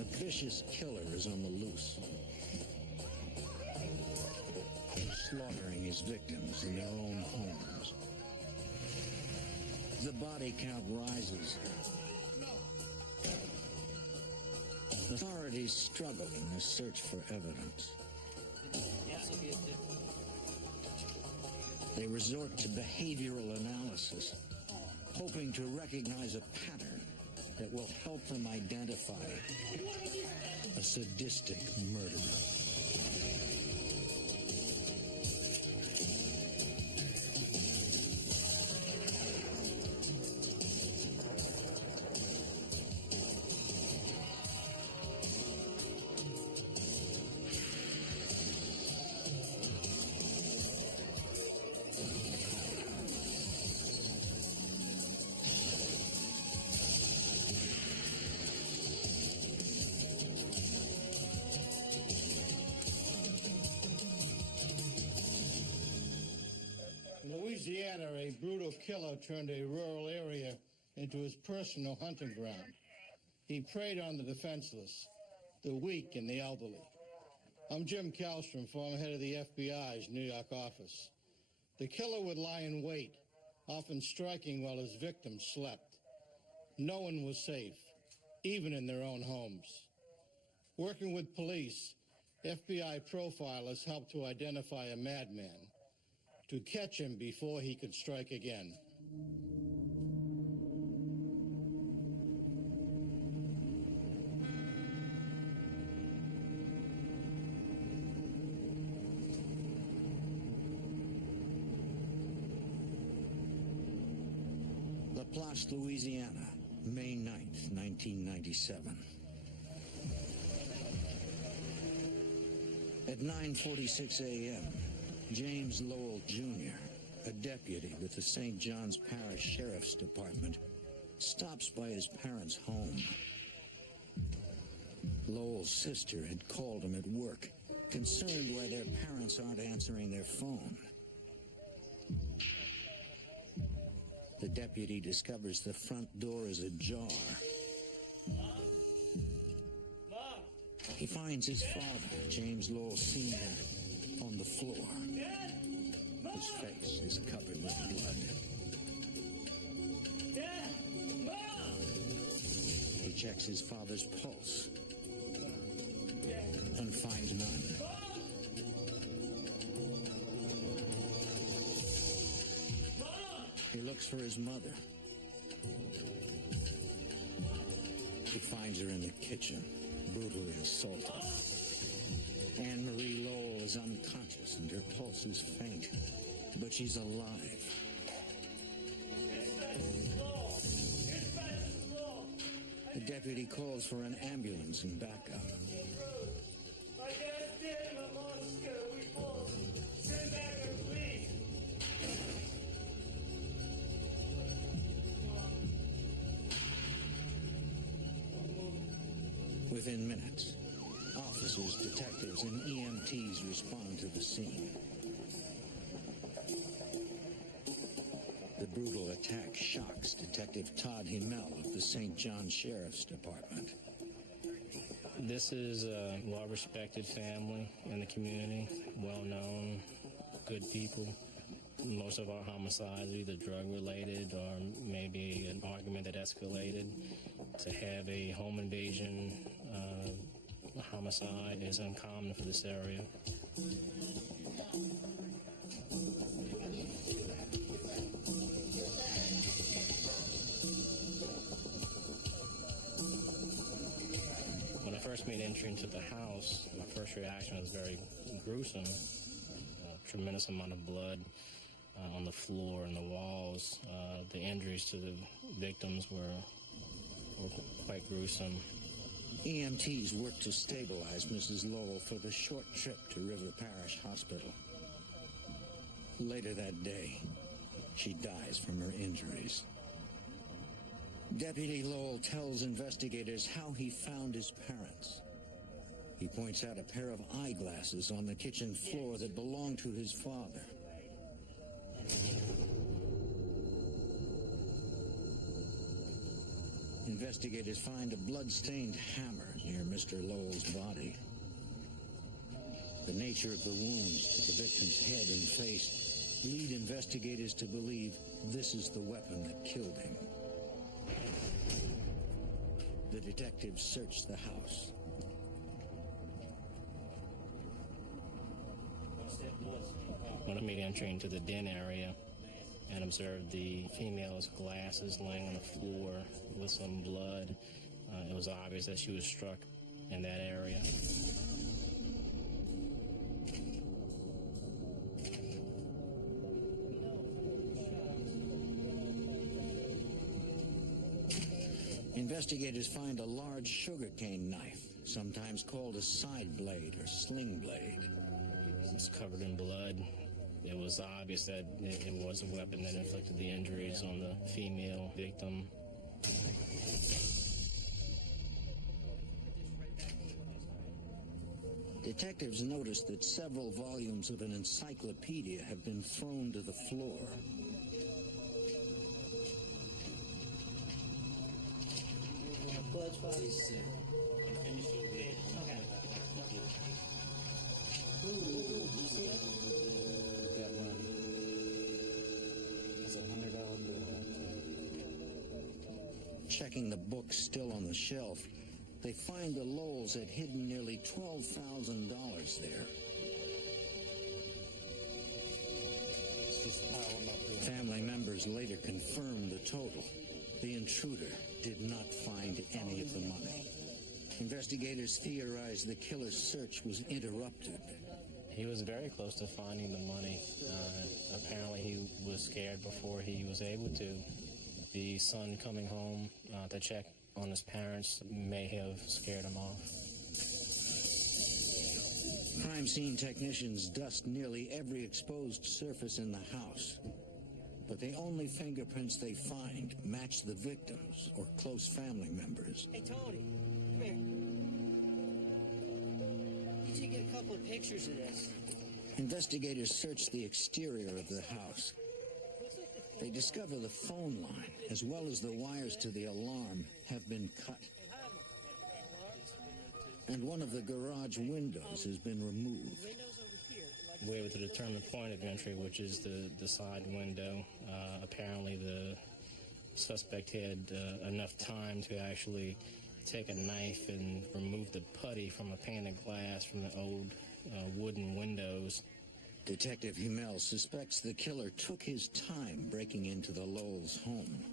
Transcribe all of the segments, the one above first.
A vicious killer is on the loose, slaughtering his victims in their own homes. The body count rises. Authorities struggle in their search for evidence. They resort to behavioral analysis, hoping to recognize a pattern that will help them identify a sadistic murderer. In Louisiana, a brutal killer turned a rural area into his personal hunting ground. He preyed on the defenseless, the weak, and the elderly. I'm Jim Kallstrom, former head of the FBI's New York office. The killer would lie in wait, often striking while his victims slept. No one was safe, even in their own homes. Working with police, FBI profilers helped to identify a madman, to catch him before he could strike again. Laplace, Louisiana, May 9th, 1997. At 9:46 a.m., James Lowell, Jr., a deputy with the St. John's Parish Sheriff's Department, stops by his parents' home. Lowell's sister had called him at work, concerned why their parents aren't answering their phone. The deputy discovers the front door is ajar. Mom! He finds his father, James Lowell Sr., on the floor. Dad! Mom! His face is covered with blood. Dad! Mom! He checks his father's pulse and finds none. Mom! Mom! He looks for his mother. He finds her in the kitchen, brutally assaulted. Anne-Marie Lowell is unconscious and her pulse is faint, but she's alive. The deputy calls for an ambulance and backup. My dad's dead, my mom's scared. We both. Send back her, please. Within minutes, officers, detectives, and EMTs respond to the scene. The brutal attack shocks Detective Todd Himmel of the St. John Sheriff's Department. This is a well-respected family in the community, well-known, good people. Most of our homicides are either drug-related or maybe an argument that escalated. To have a home invasion homicide is uncommon for this area. When I first made entry into the house, my first reaction was very gruesome. A tremendous amount of blood on the floor and the walls. The injuries to the victims were quite gruesome. EMTs work to stabilize Mrs. Lowell for the short trip to River Parish Hospital. Later that day, she dies from her injuries. Deputy Lowell tells investigators how he found his parents. He points out a pair of eyeglasses on the kitchen floor that belonged to his father. Investigators find a blood-stained hammer near Mr. Lowell's body. The nature of the wounds to the victim's head and face lead investigators to believe this is the weapon that killed him. The detectives searched the house. When I made entry into the den area and observed the female's glasses laying on the floor with some blood, it was obvious that she was struck in that area. Investigators find a large sugarcane knife, sometimes called a side blade or sling blade. It's covered in blood. It was obvious that it was a weapon that inflicted the injuries on the female victim. Detectives noticed that several volumes of an encyclopedia have been thrown to the floor. Blood spots. Got one. It's $100 bill right there. Checking the books still on the shelf, they find the Lowells had hidden nearly $12,000 there. Just pile them up here. Family members later confirmed the total. The intruder did not find any of the money. Investigators theorized the killer's search was interrupted. He was very close to finding the money. Apparently he was scared before he was able to. The son coming home to check on his parents may have scared him off. Crime scene technicians dust nearly every exposed surface in the house. But the only fingerprints they find match the victims or close family members. Hey, Tony, come here. Did you get a couple of pictures of this? Investigators search the exterior of the house. They discover the phone line, as well as the wires to the alarm, have been cut. And one of the garage windows has been removed. We were able to determine the point of entry, which is the side window. Apparently the suspect had enough time to actually take a knife and remove the putty from a pane of glass from the old wooden windows. Detective Hummel suspects the killer took his time breaking into the Lowells' home.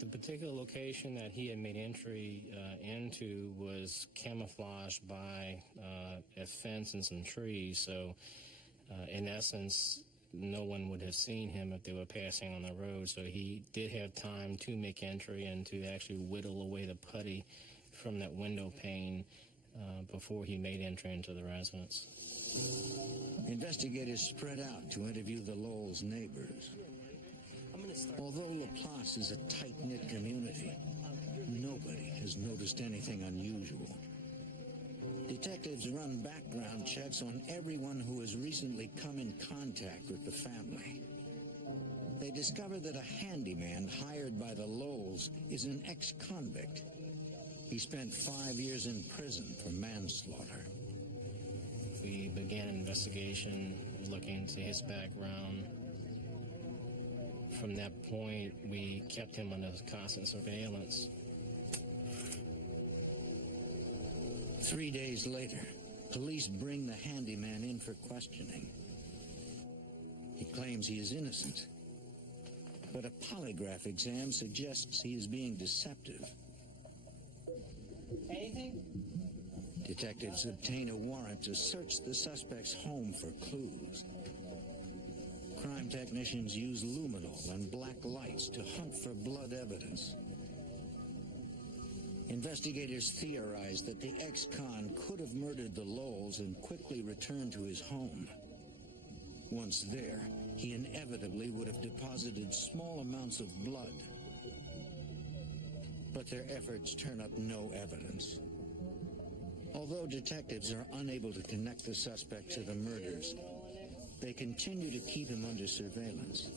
The particular location that he had made entry into was camouflaged by a fence and some trees, so in essence, no one would have seen him if they were passing on the road, so he did have time to make entry and to actually whittle away the putty from that window pane before he made entry into the residence. Investigators spread out to interview the Lowells' neighbors. Although Laplace is a tight-knit community, nobody has noticed anything unusual. Detectives run background checks on everyone who has recently come in contact with the family. They discover that a handyman hired by the Lowells is an ex-convict. He spent 5 years in prison for manslaughter. We began an investigation looking into his background. From that point, we kept him under constant surveillance. 3 days later, police bring the handyman in for questioning. He claims he is innocent, but a polygraph exam suggests he is being deceptive. Anything? Detectives obtain a warrant to search the suspect's home for clues. Crime technicians use luminol and black lights to hunt for blood evidence. Investigators theorize that the ex-con could have murdered the Lowells and quickly returned to his home. Once there, he inevitably would have deposited small amounts of blood. But their efforts turn up no evidence. Although detectives are unable to connect the suspect to the murders, they continue to keep him under surveillance.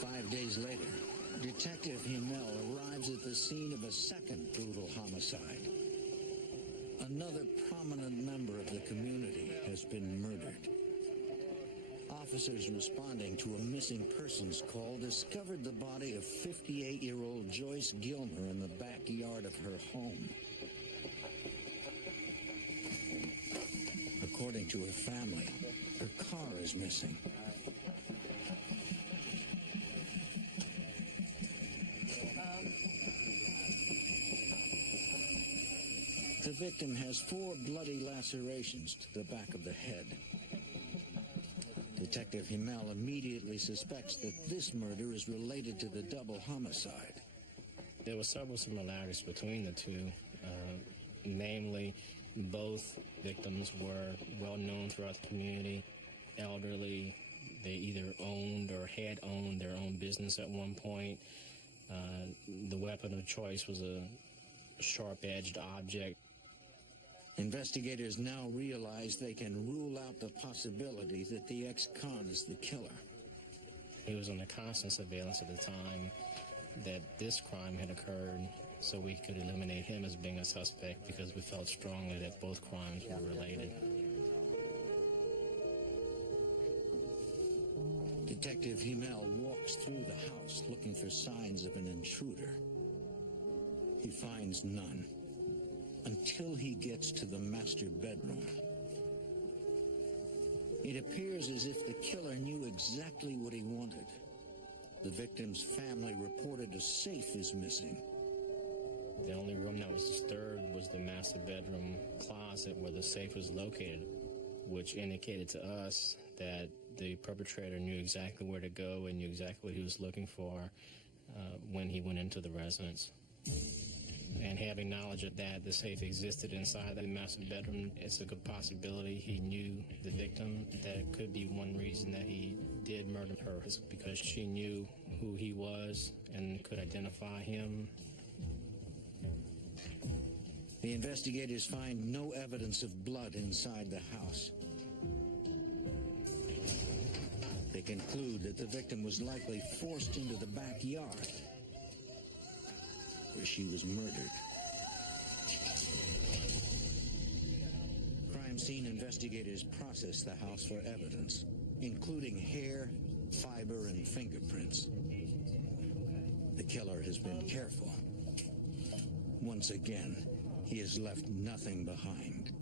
5 days later, Detective Hummel arrives arrives at the scene of a second brutal homicide. Another prominent member of the community has been murdered. Officers responding to a missing persons call discovered the body of 58-year-old Joyce Gilmer in the backyard of her home. According to her family, her car is missing. The victim has 4 bloody lacerations to the back of the head. Detective Himmel immediately suspects that this murder is related to the double homicide. There were several similarities between the two, namely, both victims were well known throughout the community, elderly. They either owned or had owned their own business at one point. The weapon of choice was a sharp-edged object. Investigators now realize they can rule out the possibility that the ex-con is the killer. He was under constant surveillance at the time that this crime had occurred, so we could eliminate him as being a suspect because we felt strongly that both crimes were related. Detective Himmel walks through the house looking for signs of an intruder. He finds none until he gets to the master bedroom. It appears as if the killer knew exactly what he wanted. The victim's family reported a safe is missing. The only room that was disturbed was the master bedroom closet where the safe was located, which indicated to us that the perpetrator knew exactly where to go and knew exactly what he was looking for when he went into the residence. And having knowledge of that, the safe existed inside the master bedroom, it's a good possibility he knew the victim. That could be one reason that he did murder her, is because she knew who he was and could identify him. The investigators find no evidence of blood inside the house. They conclude that the victim was likely forced into the backyard, where she was murdered. Crime scene investigators process the house for evidence, including hair, fiber, and fingerprints. The killer has been careful. Once again, he has left nothing behind.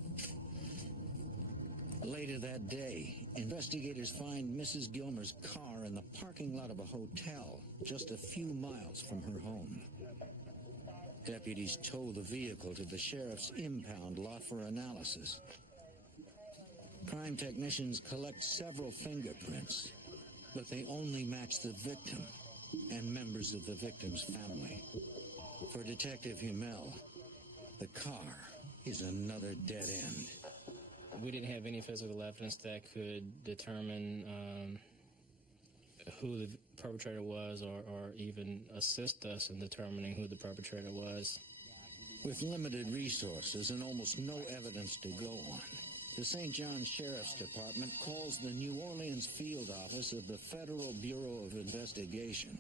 Later that day, investigators find Mrs. Gilmer's car in the parking lot of a hotel just a few miles from her home. Deputies tow the vehicle to the sheriff's impound lot for analysis. Crime technicians collect several fingerprints, but they only match the victim and members of the victim's family. For Detective Himmel, the car is another dead end. We didn't have any physical evidence that could determine who the perpetrator was or even assist us in determining who the perpetrator was. With limited resources and almost no evidence to go on, the St. John Sheriff's Department calls the New Orleans field office of the Federal Bureau of Investigation.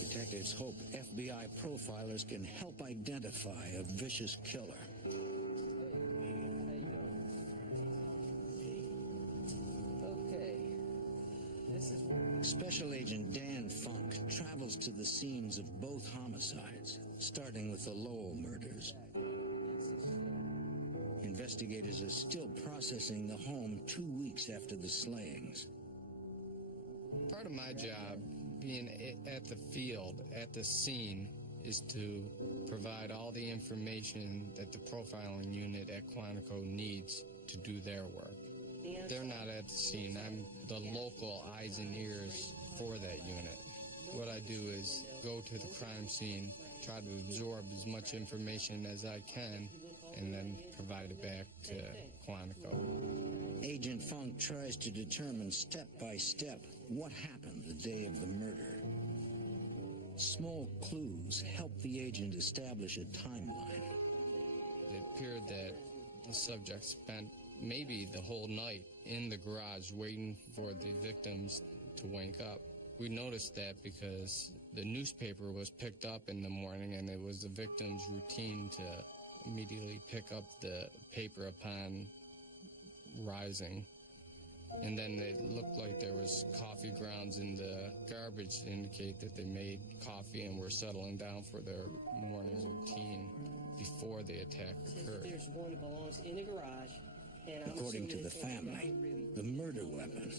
Detectives hope FBI profilers can help identify a vicious killer. Special Agent Dan Funk travels to the scenes of both homicides, starting with the Lowell murders. Investigators are still processing the home 2 weeks after the slayings. Part of my job, being at the field, at the scene, is to provide all the information that the profiling unit at Quantico needs to do their work. They're not at the scene. I'm the local eyes and ears for that unit. What I do is go to the crime scene, try to absorb as much information as I can, and then provide it back to Quantico. Agent Funk tries to determine step by step what happened the day of the murder. Small clues help the agent establish a timeline. It appeared that the subject spent maybe the whole night in the garage waiting for the victims to wake up. We noticed that because the newspaper was picked up in the morning, and it was the victim's routine to immediately pick up the paper upon rising. And then it looked like there was coffee grounds in the garbage to indicate that they made coffee and were settling down for their morning routine before the attack occurred. There's one that belongs in the garage. And I'm According to assuming the it's gonna be family, really- the murder weapon,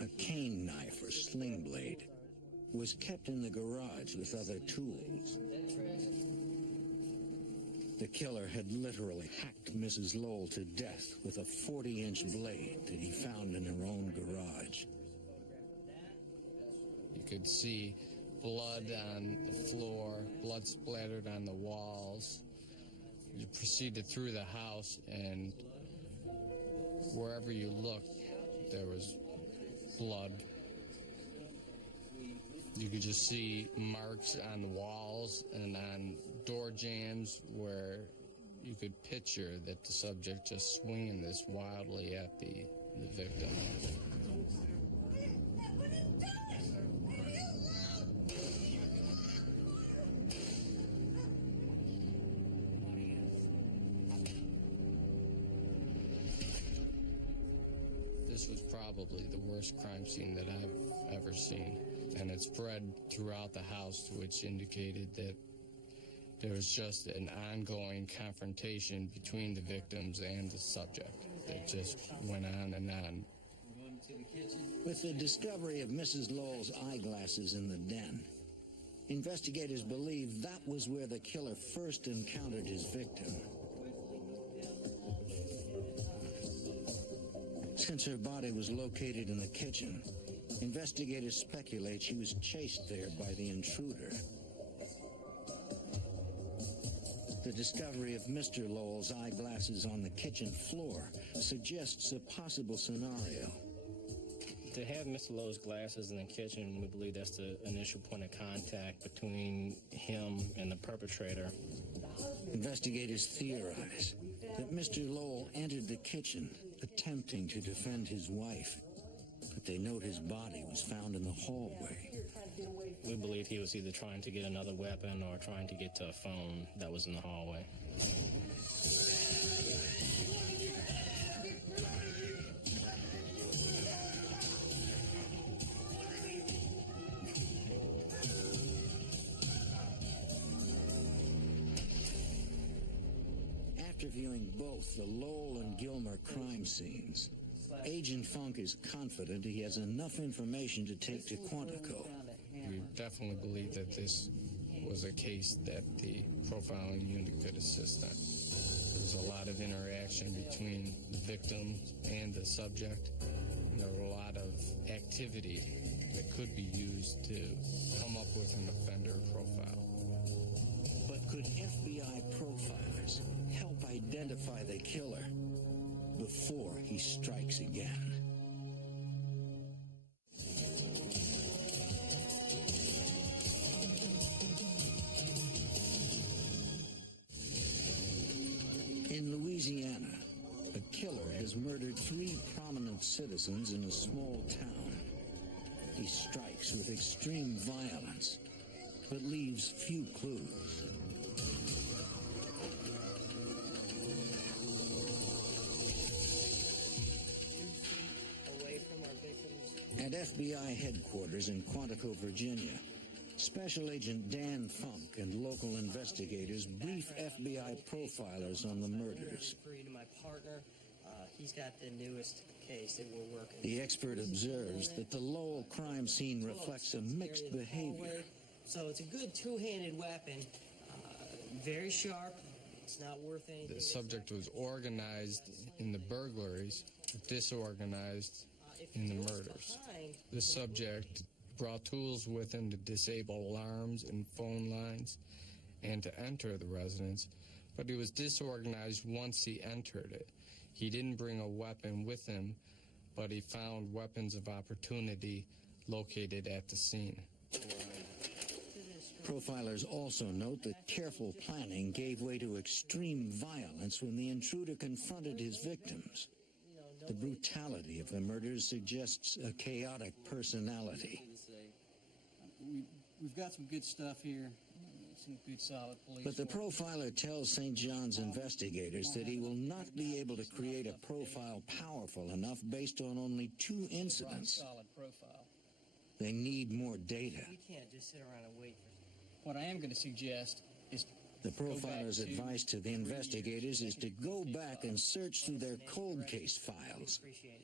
a cane knife or sling blade, was kept in the garage with other tools. The killer had literally hacked Mrs. Lowell to death with a 40-inch blade that he found in her own garage. You could see blood on the floor, blood splattered on the walls. You proceeded through the house, and wherever you looked, there was blood. You could just see marks on the walls and on door jambs where you could picture that the subject just swinging this wildly at the victim. This was probably the worst crime scene that I've ever seen. And it spread throughout the house, which indicated that there was just an ongoing confrontation between the victims and the subject that just went on and on. With the discovery of Mrs. Lowell's eyeglasses in the den, investigators believe that was where the killer first encountered his victim. Since her body was located in the kitchen, investigators speculate she was chased there by the intruder. The discovery of Mr. Lowell's eyeglasses on the kitchen floor suggests a possible scenario. To have Mr. Lowell's glasses in the kitchen, we believe that's the initial point of contact between him and the perpetrator. Investigators theorize that Mr. Lowell entered the kitchen attempting to defend his wife, but they note his body was found in the hallway. We believe he was either trying to get another weapon or trying to get to a phone that was in the hallway. After viewing both the Lowell and Gilmer crime scenes, Agent Funk is confident he has enough information to take to Quantico. We definitely believe that this was a case that the profiling unit could assist in. There's a lot of interaction between the victim and the subject. And there were a lot of activity that could be used to come up with an offender profile. But could FBI profilers help identify the killer before he strikes again? In Louisiana, a killer has murdered 3 prominent citizens in a small town. He strikes with extreme violence, but leaves few clues. Away from our victims. At FBI headquarters in Quantico, Virginia, Special Agent Dan Funk and local investigators brief FBI profilers on the murders. To my partner, he's got the newest case that we're working. The expert observes that the Lowell crime scene reflects a mixed behavior. So it's a good two-handed weapon, very sharp. It's not worth anything. The subject was organized in the burglaries, disorganized in the murders. The subject brought tools with him to disable alarms and phone lines and to enter the residence, but he was disorganized once he entered it. He didn't bring a weapon with him, but he found weapons of opportunity located at the scene. Profilers also note that careful planning gave way to extreme violence when the intruder confronted his victims. The brutality of the murders suggests a chaotic personality. we've got some good stuff here, some good solid police. But the work. profiler tells St. John's investigators that he will not be able to create a profile powerful enough based on only 2 incidents. Solid profile. They need more data. We can't just sit around and wait for What I am going to suggest is The profiler's advice to the investigators is to go back and search through their cold case files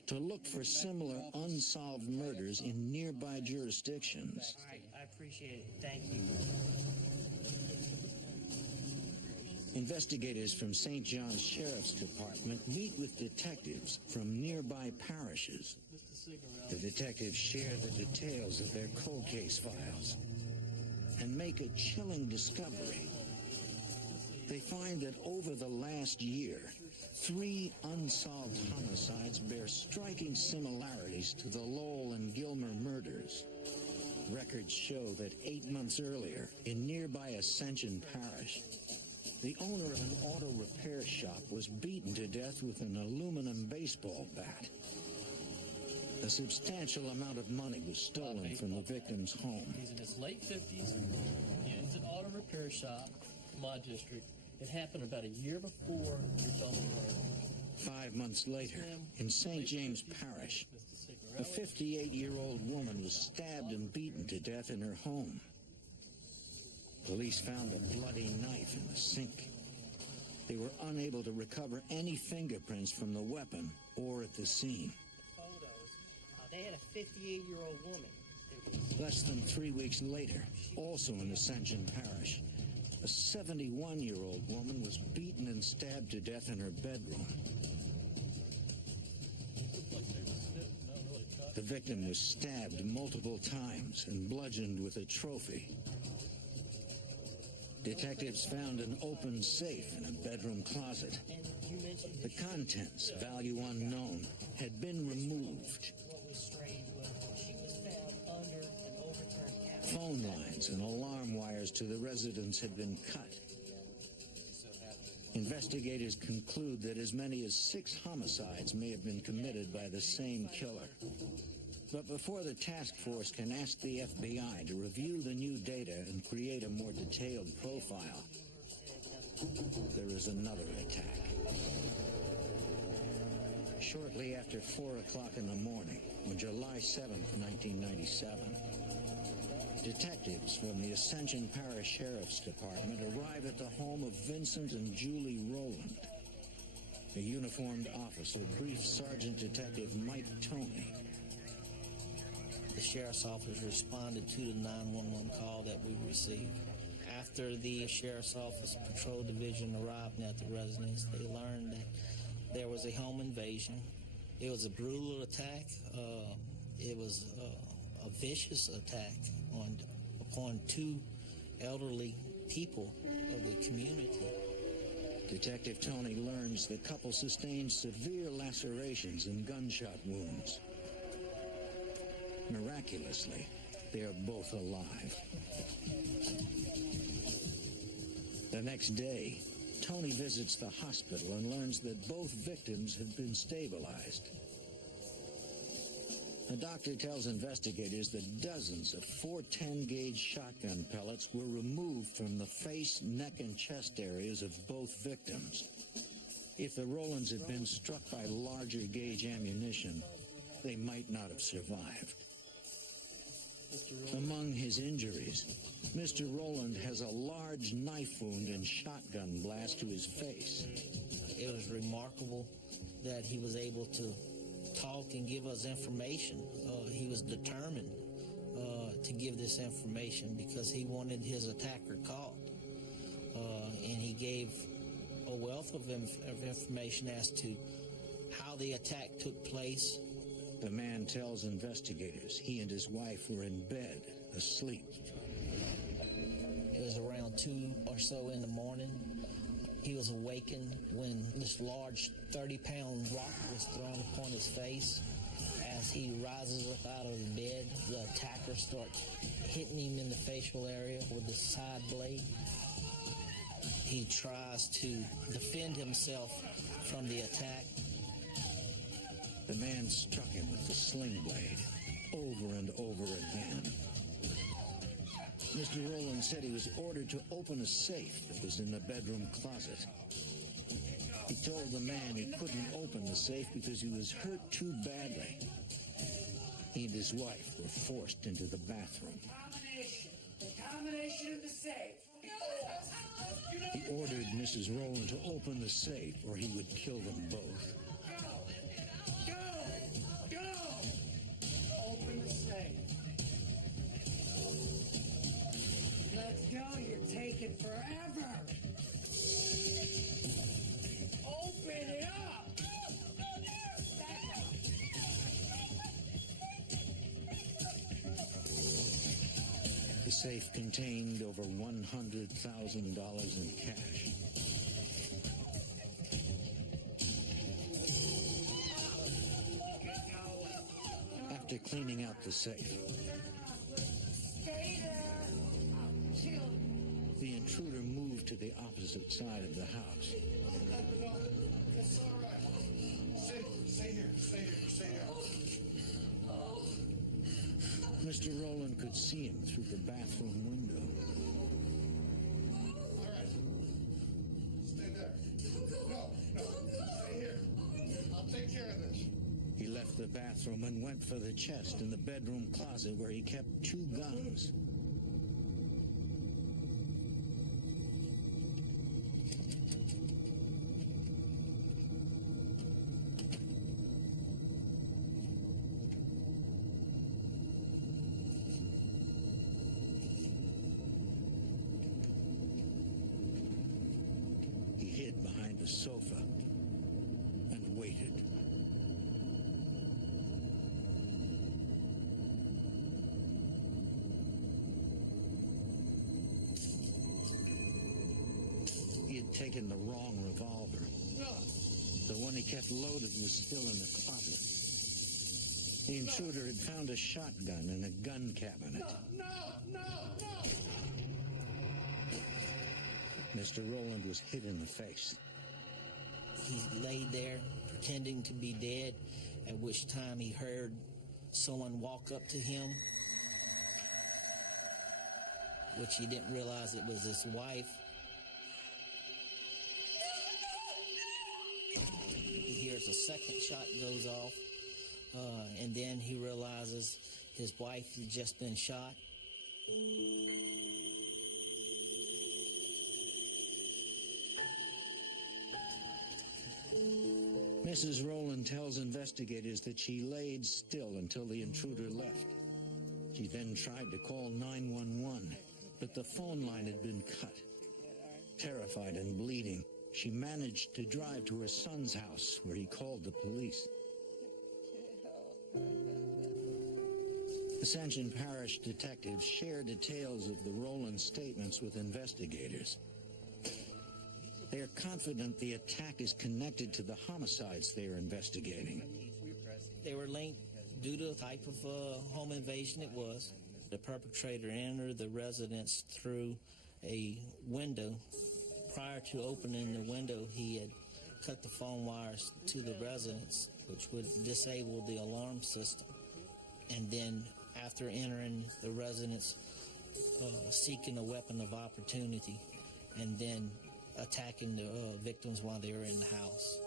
to look for similar unsolved murders in nearby jurisdictions. All right, I appreciate it. Thank you. Investigators from St. John's Sheriff's Department meet with detectives from nearby parishes. The detectives share the details of their cold case files and make a chilling discovery. They find that over the last year, 3 unsolved homicides bear striking similarities to the Lowell and Gilmer murders. Records show that 8 months earlier, in nearby Ascension Parish, the owner of an auto repair shop was beaten to death with an aluminum baseball bat. A substantial amount of money was stolen from the victim's home. He's in his late 50s. He owns an auto repair shop in my district. It happened about a year before your fellow murder. 5 months later, in St. James Parish, a 58-year-old woman was stabbed and beaten to death in her home. Police found a bloody knife in the sink. They were unable to recover any fingerprints from the weapon or at the scene. Photos. They had a 58-year-old woman. Less than 3 weeks later, also in Ascension Parish, a 71-year-old woman was beaten and stabbed to death in her bedroom. The victim was stabbed multiple times and bludgeoned with a trophy. Detectives found an open safe in a bedroom closet. The contents, value unknown, had been removed. What was strange was she was found under an overturned couch. Phone lines and alarm wires to the residence had been cut. Investigators conclude that as many as 6 homicides may have been committed by the same killer. But before the task force can ask the FBI to review the new data and create a more detailed profile, there is another attack. Shortly after 4 o'clock in the morning, on July 7th, 1997, detectives from the Ascension Parish Sheriff's Department arrive at the home of Vincent and Julie Rowland. A uniformed officer briefs Sergeant Detective Mike Toney. The sheriff's office responded to the 911 call that we received. After the sheriff's office patrol division arrived at the residence, they learned that there was a home invasion. It was a brutal attack. It was a vicious attack upon 2 elderly people of the community. Detective Toney learns the couple sustained severe lacerations and gunshot wounds. Miraculously, they are both alive. The next day, Toney visits the hospital and learns that both victims have been stabilized. The doctor tells investigators that dozens of 410-gauge shotgun pellets were removed from the face, neck, and chest areas of both victims. If the Rowlands had been struck by larger gauge ammunition, they might not have survived. Among his injuries, Mr. Rowland has a large knife wound and shotgun blast to his face. It was remarkable that he was able to talk and give us information. He was determined to give this information because he wanted his attacker caught. And he gave a wealth of information as to how the attack took place. The man tells investigators he and his wife were in bed, asleep. It was around 2 or so in the morning. He was awakened when this large 30-pound rock was thrown upon his face. As he rises up out of the bed, the attacker starts hitting him in the facial area with the side blade. He tries to defend himself from the attack. The man struck him with the sling blade over and over again. Mr. Rowland said he was ordered to open a safe that was in the bedroom closet. He told the man he couldn't open the safe because he was hurt too badly. He and his wife were forced into the bathroom. Combination of the safe. He ordered Mrs. Rowland to open the safe or he would kill them both. Go! Open the safe. Let's go, you're taking forever. Open it up. The safe contained over $100,000 in cash. After cleaning out the safe, Stay there. the intruder moved to the opposite side of the house. No, it's all right. Stay here. Mr. Rowland could see him through the bathroom window. All right. Stay there. No. Stay here. I'll take care of this. He left the bathroom and went for the chest in the bedroom closet where he kept 2 guns. He hid behind the sofa and waited. He had taken the wrong revolver. The one he kept loaded was still in the closet. The intruder had found a shotgun in a gun cabinet. No. Mr. Rowland was hit in the face. He laid there pretending to be dead, at which time he heard someone walk up to him, which he didn't realize it was his wife. He hears a second shot goes off, and then he realizes his wife had just been shot. Mrs. Rowland tells investigators that she laid still until the intruder left. She then tried to call 911, but the phone line had been cut. Terrified and bleeding, she managed to drive to her son's house, where he called the police. Ascension Parish detectives share details of the Rowland statements with investigators. They are confident the attack is connected to the homicides they are investigating. They were linked due to the type of home invasion it was. The perpetrator entered the residence through a window. Prior to opening the window, he had cut the phone wires to the residence, which would disable the alarm system. And then after entering the residence, seeking a weapon of opportunity, and then attacking the victims while they were in the house.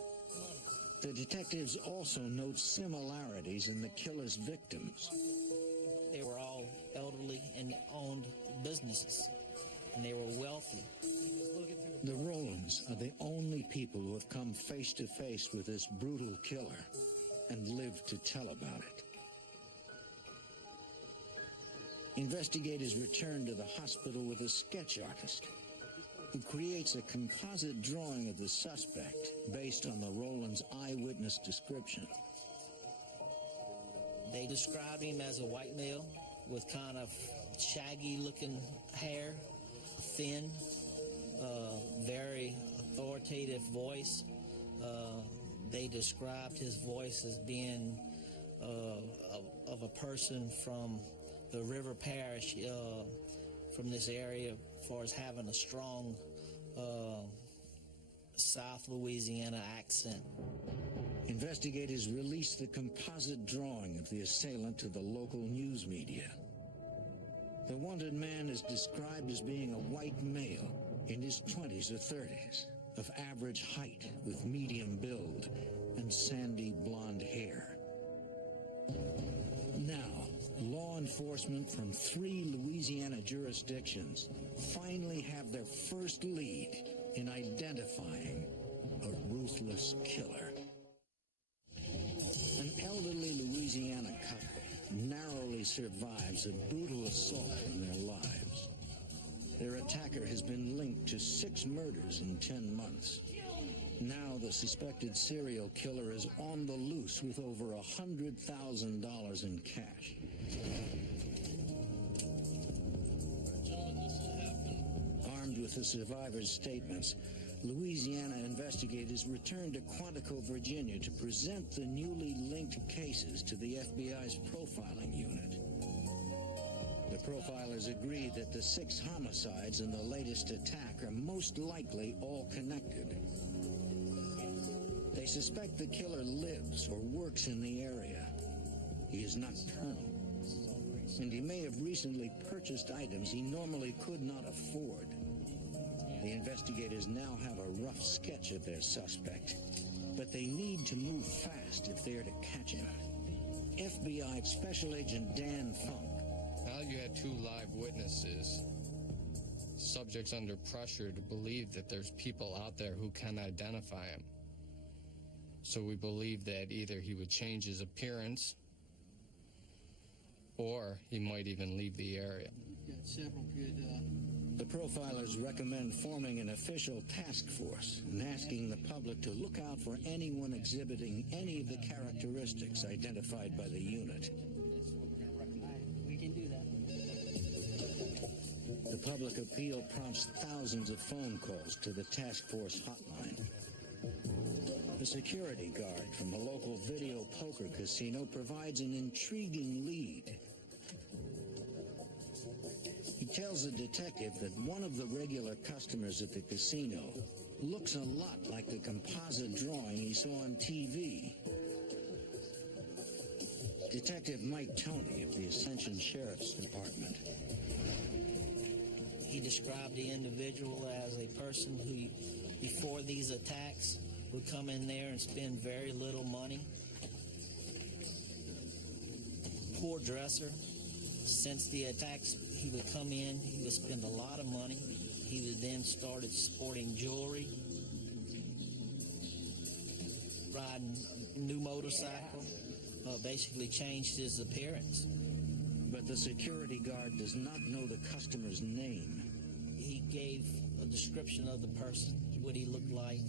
The detectives also note similarities in the killer's victims. They were all elderly and owned businesses, and they were wealthy. The Rowlands are the only people who have come face to face with this brutal killer and lived to tell about it. Investigators return to the hospital with a sketch artist who creates a composite drawing of the suspect based on the Rowlands' eyewitness description. They described him as a white male with kind of shaggy-looking hair, thin, very authoritative voice. They described his voice as being of a person from the River Parish, from this area, as far as having a strong South Louisiana accent. Investigators released the composite drawing of the assailant to the local news media. The wanted man is described as being a white male in his 20s or 30s, of average height with medium build and sandy blonde hair. Now, law enforcement from 3 Louisiana jurisdictions finally have their first lead in identifying a ruthless killer. An elderly Louisiana couple narrowly survives a brutal assault in their lives. Their attacker has been linked to 6 murders in 10 months. Now the suspected serial killer is on the loose with over $100,000 in cash. Armed with the survivors' statements, Louisiana investigators returned to Quantico, Virginia to present the newly linked cases to the FBI's profiling unit. The profilers agreed that the 6 homicides in the latest attack are most likely all connected. They suspect the killer lives or works in the area. He is nocturnal, and he may have recently purchased items he normally could not afford. The investigators now have a rough sketch of their suspect, but they need to move fast if they are to catch him. FBI Special Agent Dan Funk. Now you had 2 live witnesses, subjects under pressure to believe that there's people out there who can identify him. So we believe that either he would change his appearance or he might even leave the area. We've got several good The profilers recommend forming an official task force and asking the public to look out for anyone exhibiting any of the characteristics identified by the unit. we can do that. The public appeal prompts thousands of phone calls to the task force hotline. The security guard from a local video poker casino provides an intriguing lead. He tells the detective that one of the regular customers at the casino looks a lot like the composite drawing he saw on TV. Detective Mike Toney of the Ascension Sheriff's Department. He described the individual as a person who, before these attacks, would come in there and spend very little money. Poor dresser. Since the attacks, he would come in, he would spend a lot of money. He would then started sporting jewelry, riding a new motorcycle, basically changed his appearance. But the security guard does not know the customer's name. He gave a description of the person, what he looked like,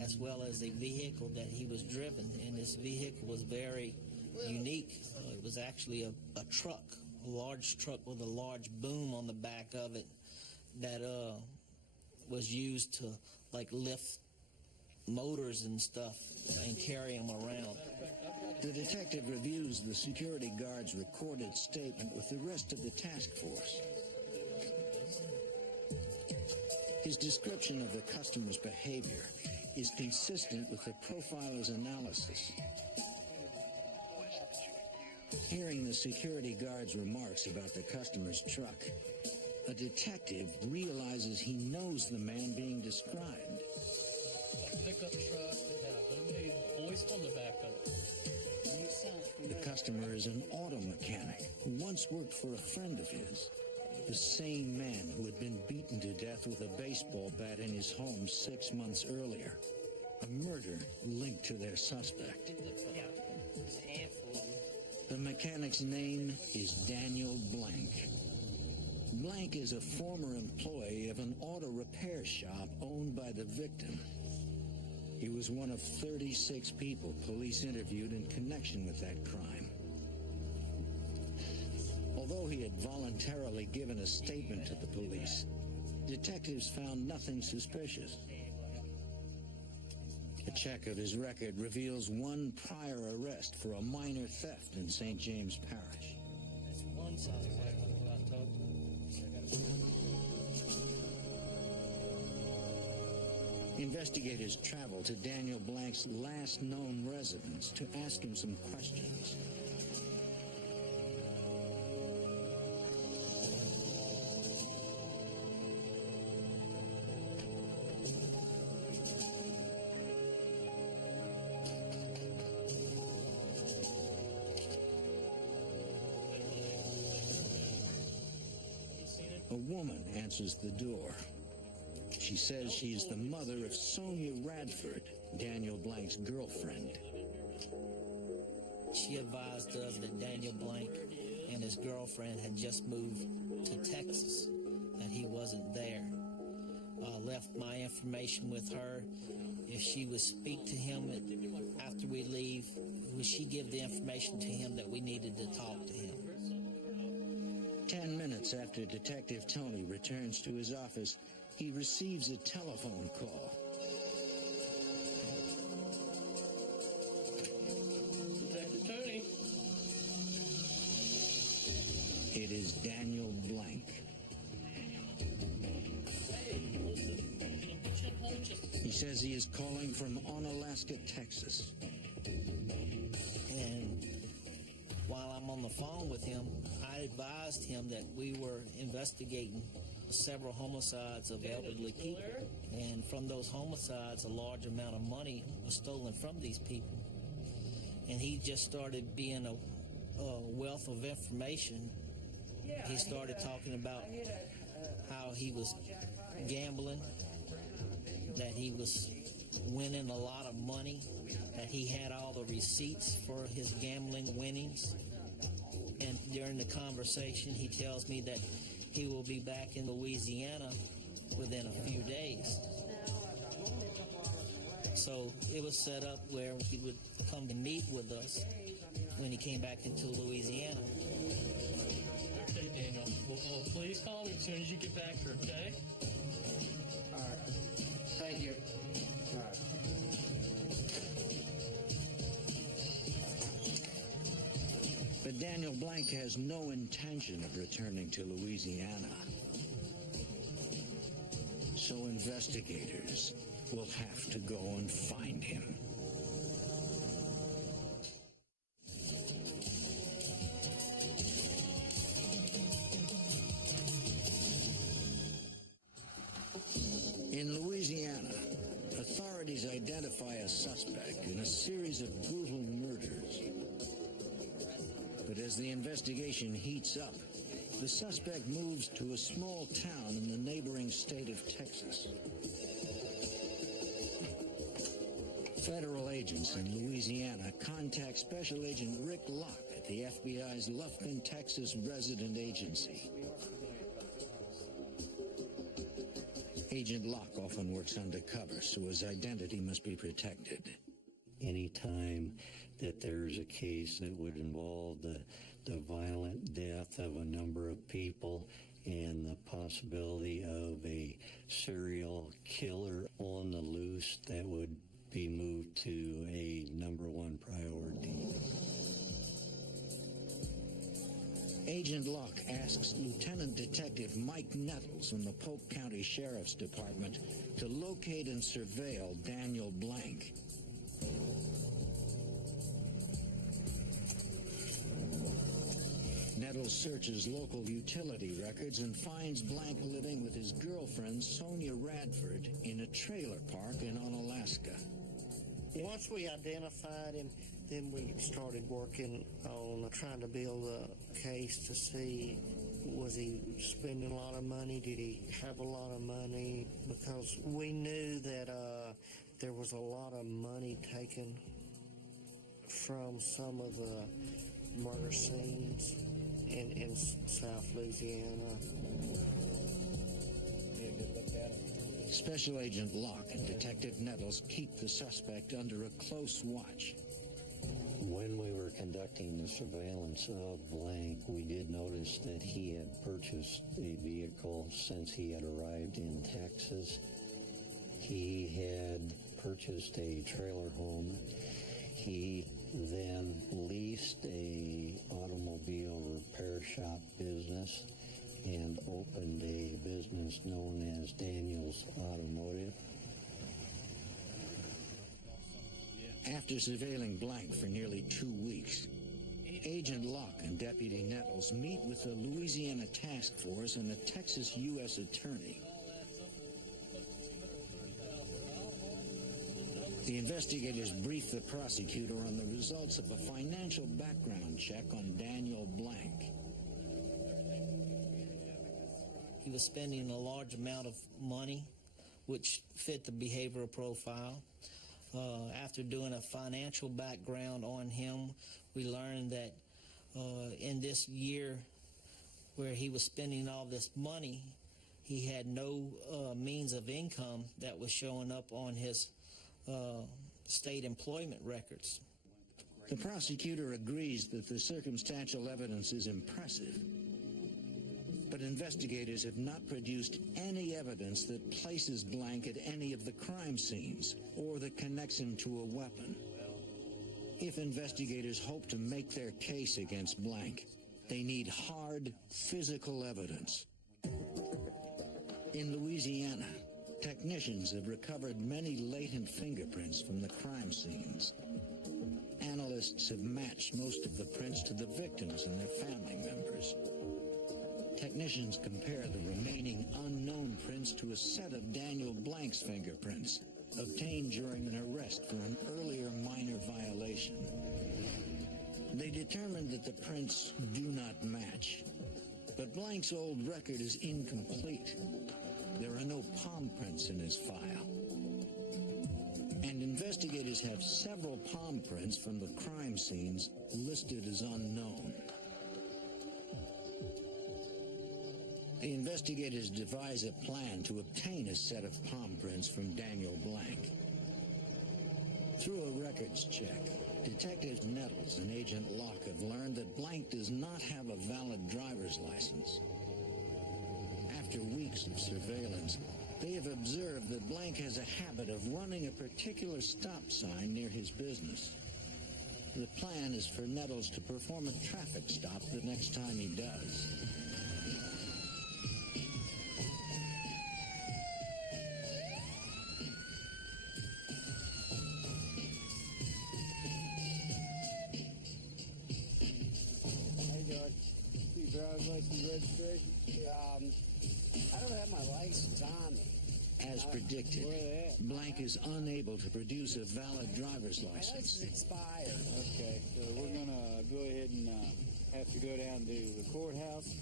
as well as a vehicle that he was driven. And this vehicle was very unique. It was actually a truck, a large truck with a large boom on the back of it that was used to like lift motors and stuff and carry them around. The detective reviews the security guard's recorded statement with the rest of the task force. His description of the customer's behavior is consistent with the profiler's analysis. Hearing the security guard's remarks about the customer's truck, a detective realizes he knows the man being described. Pickup truck that had a homemade hoist on the back of it. The customer is an auto mechanic who once worked for a friend of his, the same man who had been beaten to death with a baseball bat in his home 6 months earlier. A murder linked to their suspect. The mechanic's name is Daniel Blank. Blank is a former employee of an auto repair shop owned by the victim. He was one of 36 people police interviewed in connection with that crime. Although he had voluntarily given a statement to the police, detectives found nothing suspicious. A check of his record reveals one prior arrest for a minor theft in St. James Parish. That's one suspect who I talked to. Investigators travel to Daniel Blank's last known residence to ask him some questions. woman answers the door. She says she's the mother of Sonia Radford, Daniel Blank's girlfriend. She advised us that Daniel Blank and his girlfriend had just moved to Texas, that he wasn't there. I left my information with her. If she would speak to him after we leave, would she give the information to him that we needed to talk to him? 10 minutes after Detective Tony returns to his office, he receives a telephone call. Detective Tony. It is Daniel Blank. He says he is calling from Onalaska, Texas. And while I'm on the phone with him, I advised him that we were investigating several homicides of elderly people. And from those homicides, a large amount of money was stolen from these people. And he just started being a wealth of information. He started talking about how he was gambling, that he was winning a lot of money, that he had all the receipts for his gambling winnings. And during the conversation, he tells me that he will be back in Louisiana within a few days. So it was set up where he would come to meet with us when he came back into Louisiana. Okay, Daniel. Well, please call me as soon as you get back here, okay? All right. Thank you. All right. But Daniel Blank has no intention of returning to Louisiana. So investigators will have to go and find him. In Louisiana, authorities identify a suspect in a series of brutal murders. But as the investigation heats up, the suspect moves to a small town in the neighboring state of Texas. Federal agents in Louisiana contact Special Agent Rick Locke at the FBI's Lufkin, Texas resident agency. Agent Locke often works undercover, so his identity must be protected. Anytime that there's a case that would involve the violent death of a number of people and the possibility of a serial killer on the loose, that would be moved to a #1 priority. Agent Locke asks Lieutenant Detective Mike Nettles from the Polk County Sheriff's Department to locate and surveil Daniel Blank. Nettles searches local utility records and finds Blank living with his girlfriend, Sonia Radford, in a trailer park in Onalaska. Once we identified him, then we started working on trying to build a case to see, was he spending a lot of money? Did he have a lot of money? Because we knew that there was a lot of money taken from some of the murder scenes in South Louisiana. Be a good look at him. Special Agent Locke and Detective Nettles keep the suspect under a close watch. When we were conducting the surveillance of Blank, we did notice that he had purchased a vehicle since he had arrived in Texas. He had purchased a trailer home. He then leased a automobile repair shop business and opened a business known as Daniel's Automotive. After surveilling Blank for nearly 2 weeks, Agent Locke and Deputy Nettles meet with the Louisiana Task Force and a Texas U.S. Attorney. The investigators brief the prosecutor on the results of a financial background check on Daniel Blank. He was spending a large amount of money, which fit the behavioral profile. After doing a financial background on him, we learned that in this year where he was spending all this money, he had no means of income that was showing up on his state employment records. The prosecutor agrees that the circumstantial evidence is impressive, but investigators have not produced any evidence that places Blank at any of the crime scenes or that connects him to a weapon. If investigators hope to make their case against Blank, they need hard, physical evidence. In Louisiana, technicians have recovered many latent fingerprints from the crime scenes. Analysts have matched most of the prints to the victims and their family members. Technicians compare the remaining unknown prints to a set of Daniel Blank's fingerprints, obtained during an arrest for an earlier minor violation. They determined that the prints do not match, but Blank's old record is incomplete. There are no palm prints in his file. And investigators have several palm prints from the crime scenes listed as unknown. The investigators devise a plan to obtain a set of palm prints from Daniel Blank. Through a records check, Detectives Nettles and Agent Locke have learned that Blank does not have a valid driver's license. After weeks of surveillance, they have observed that Blank has a habit of running a particular stop sign near his business. The plan is for Nettles to perform a traffic stop the next time he does. Driver's license registration? I don't have my license on me. As predicted, Blank is unable to produce a valid driver's license. It's expired. Okay, so we're going to go ahead and have to go down to the courthouse.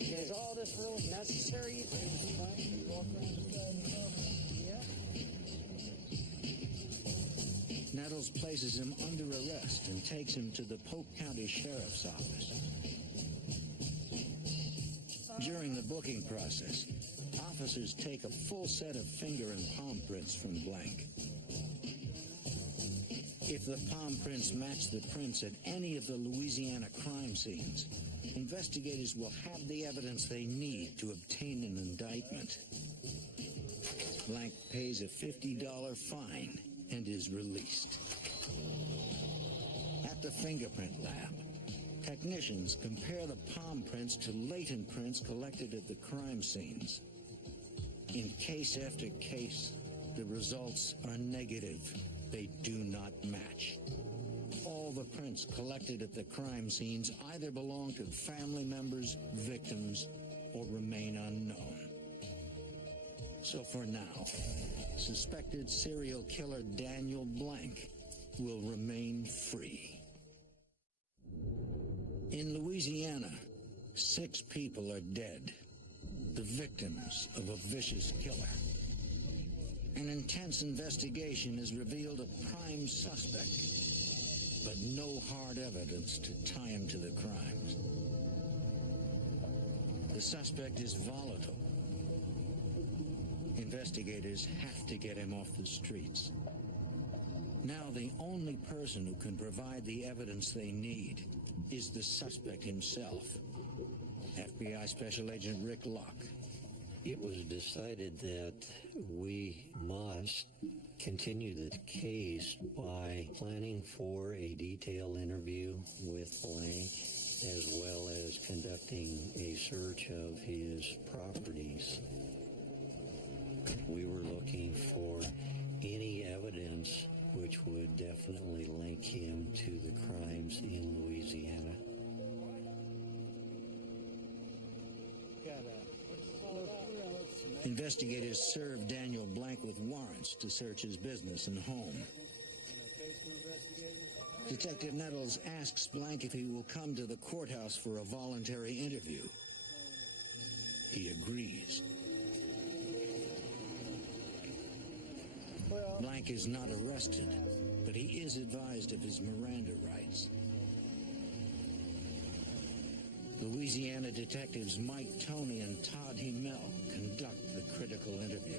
Is all this really necessary? Nettles places him under arrest and takes him to the Polk County Sheriff's Office. During the booking process, officers take a full set of finger and palm prints from Blank. If the palm prints match the prints at any of the Louisiana crime scenes, investigators will have the evidence they need to obtain an indictment. Blank pays a $50 fine and is released. At the fingerprint lab, technicians compare the palm prints to latent prints collected at the crime scenes. In case after case, the results are negative. They do not match. All the prints collected at the crime scenes either belong to family members, victims, or remain unknown. So for now, suspected serial killer Daniel Blank will remain free. In Louisiana, 6 people are dead, the victims of a vicious killer. An intense investigation has revealed a prime suspect, but no hard evidence to tie him to the crimes. The suspect is volatile. Investigators have to get him off the streets. Now the only person who can provide the evidence they need is the suspect himself, FBI Special Agent Rick Locke. It was decided that we must continue the case by planning for a detailed interview with Blank, as well as conducting a search of his properties. We were looking for any evidence which would definitely link him to the crimes in Louisiana. Investigators served Daniel Blank with warrants to search his business and home. Detective Nettles asks Blank if he will come to the courthouse for a voluntary interview. He agrees. Blank is not arrested, but he is advised of his Miranda rights. Louisiana detectives Mike Toney and Todd Hemel conduct the critical interview.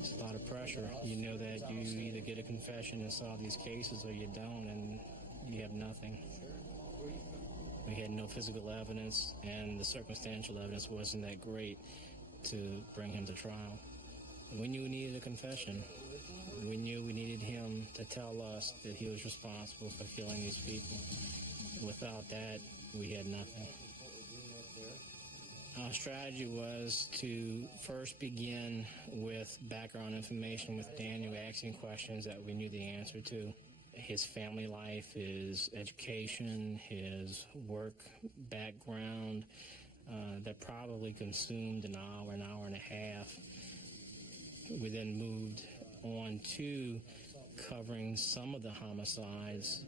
It's a lot of pressure. You know that you either get a confession and solve these cases or you don't, and you have nothing. We had no physical evidence, and the circumstantial evidence wasn't that great to bring him to trial. We knew we needed a confession. We knew we needed him to tell us that he was responsible for killing these people. Without that, we had nothing. Our strategy was to first begin with background information with Daniel, asking questions that we knew the answer to. His family life, his education, his work background, that probably consumed an hour and a half. We then moved on to covering some of the homicides.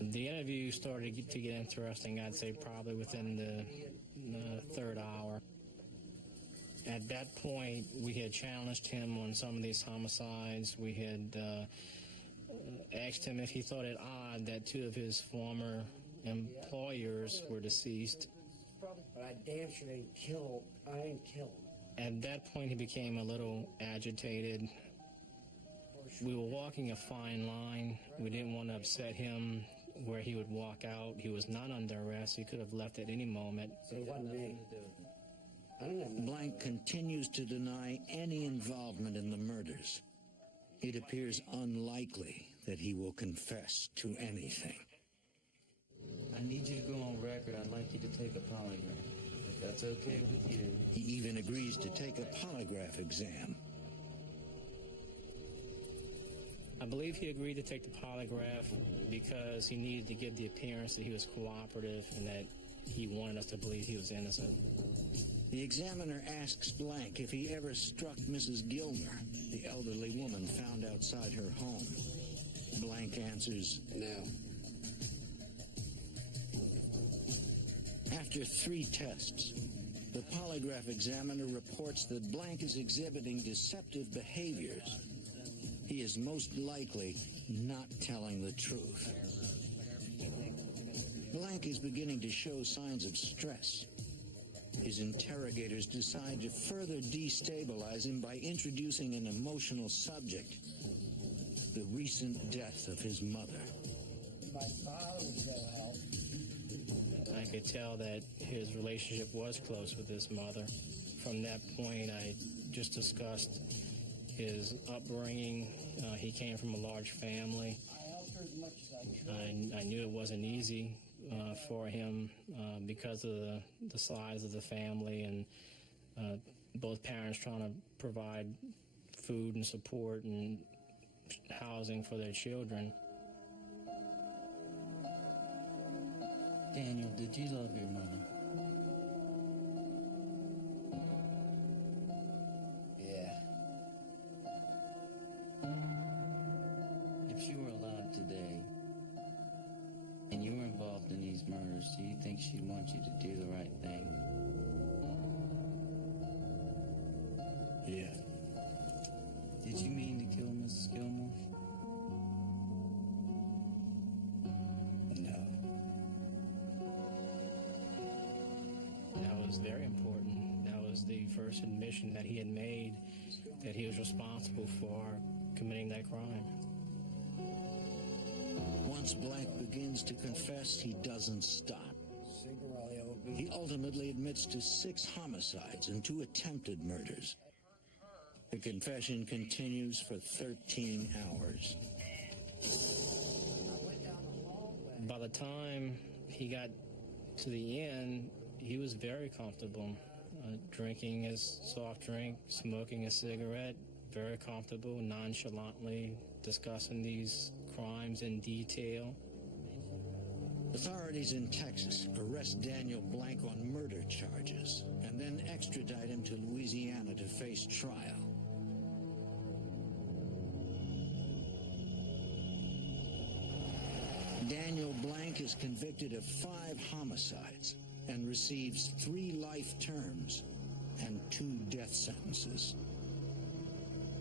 The interview started to get interesting, I'd say probably within the third hour. At that point, we had challenged him on some of these homicides. We had asked him if he thought it odd that two of his former employers were deceased. But I damn sure ain't killed. I ain't killed. At that point, he became a little agitated. We were walking a fine line. We didn't want to upset him where he would walk out. He was not under arrest. He could have left at any moment. So it wasn't me. Blank continues to deny any involvement in the murders. It appears unlikely that he will confess to anything. I need you to go on record. I'd like you to take a polygraph, if that's okay with you. He even agrees to take a polygraph exam. I believe he agreed to take the polygraph because he needed to give the appearance that he was cooperative and that he wanted us to believe he was innocent. The examiner asks Blank if he ever struck Mrs. Gilmer, the elderly woman found outside her home. Blank answers, no. After 3 tests, the polygraph examiner reports that Blank is exhibiting deceptive behaviors. He is most likely not telling the truth. Blank is beginning to show signs of stress. His interrogators decide to further destabilize him by introducing an emotional subject, the recent death of his mother. My father was so help. I could tell that his relationship was close with his mother. From that point, I just discussed his upbringing. He came from a large family. I helped her as much as I could. I knew it wasn't easy for him because of the size of the family and both parents trying to provide food and support and housing for their children. Daniel, did you love your mother? Yeah. If she were alive today, and you were involved in these murders, do you think she'd want you to do the right thing? Yeah. Did you mean to kill Mrs. Gilmore? No. That was very important. That was the first admission that he had made that he was responsible for committing that crime. Once Blank begins to confess, he doesn't stop. He ultimately admits to 6 homicides and 2 attempted murders. The confession continues for 13 hours. By the time he got to the end, he was very comfortable, drinking his soft drink, smoking a cigarette, very comfortable, nonchalantly discussing these crimes in detail. Authorities in Texas arrest Daniel Blank on murder charges and then extradite him to Louisiana to face trial. Daniel Blank is convicted of 5 homicides and receives 3 life terms and 2 death sentences.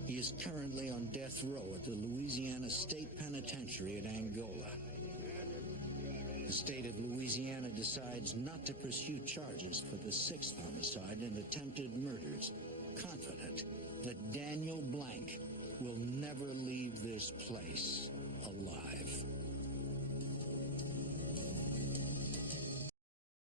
He is currently on death row at the Louisiana State Penitentiary at Angola. The state of Louisiana decides not to pursue charges for the 6th homicide and attempted murders, confident that Daniel Blank will never leave this place alive.